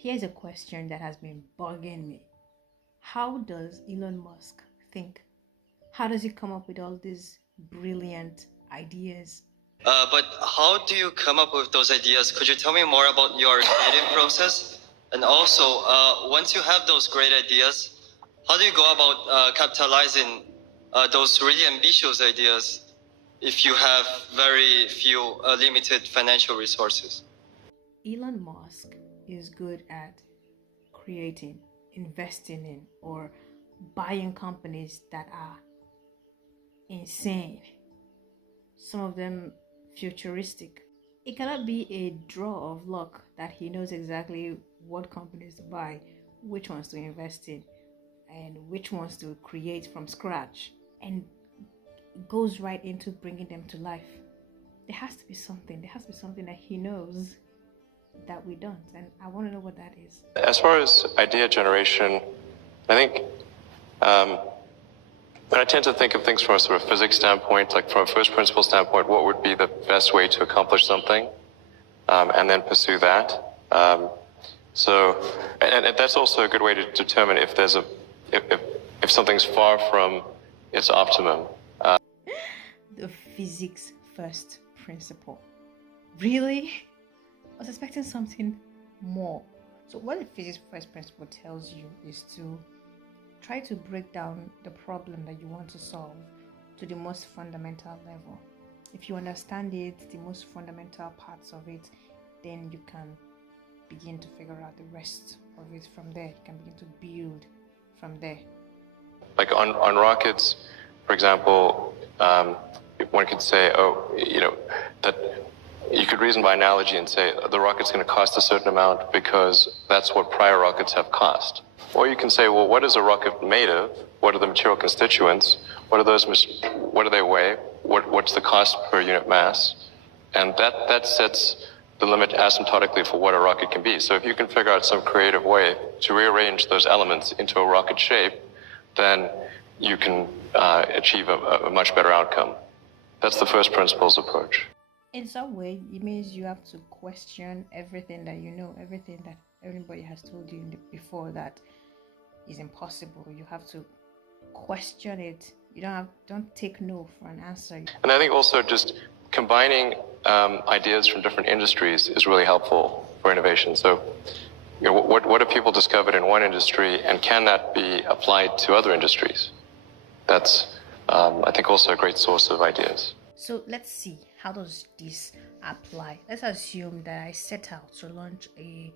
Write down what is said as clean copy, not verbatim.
Here's a question that has been bugging me. How does Elon Musk think? How does he come up with all these brilliant ideas? But how do you come up with those ideas? Could you tell me more about your creative process? And also, once you have those great ideas, how do you go about capitalizing those really ambitious ideas if you have very few limited financial resources? Elon Musk is good at creating, investing in, or buying companies that are insane. Some of them futuristic. It cannot be a draw of luck that he knows exactly what companies to buy, which ones to invest in, and which ones to create from scratch, and goes right into bringing them to life. There has to be something. There has to be something that he knows that we don't, and I want to know what that is. As far as idea generation, I think but I tend to think of things from a sort of physics standpoint, like from a first principle standpoint, what would be the best way to accomplish something, and then pursue that. And that's also a good way to determine if there's if something's far from its optimum. The physics first principle. Really? I was expecting something more. So what the physics first principle tells you is to try to break down the problem that you want to solve to the most fundamental level. If you understand it, the most fundamental parts of it, then you can begin to figure out the rest of it from there. You can begin to build from there. Like on rockets, for example, one could say, that you could reason by analogy and say the rocket's going to cost a certain amount because that's what prior rockets have cost. Or you can say, well, what is a rocket made of? What are the material constituents? What do they weigh? What's the cost per unit mass? And that sets the limit asymptotically for what a rocket can be. So if you can figure out some creative way to rearrange those elements into a rocket shape, then you can achieve a much better outcome. That's the first principles approach. In some way, it means you have to question everything that you know, everything that everybody has told you before that is impossible. You have to question it. You don't take no for an answer. And I think also just combining ideas from different industries is really helpful for innovation. So, what have people discovered in one industry, and can that be applied to other industries? That's, I think, also a great source of ideas. So let's see, how does this apply? Let's assume that I set out to launch a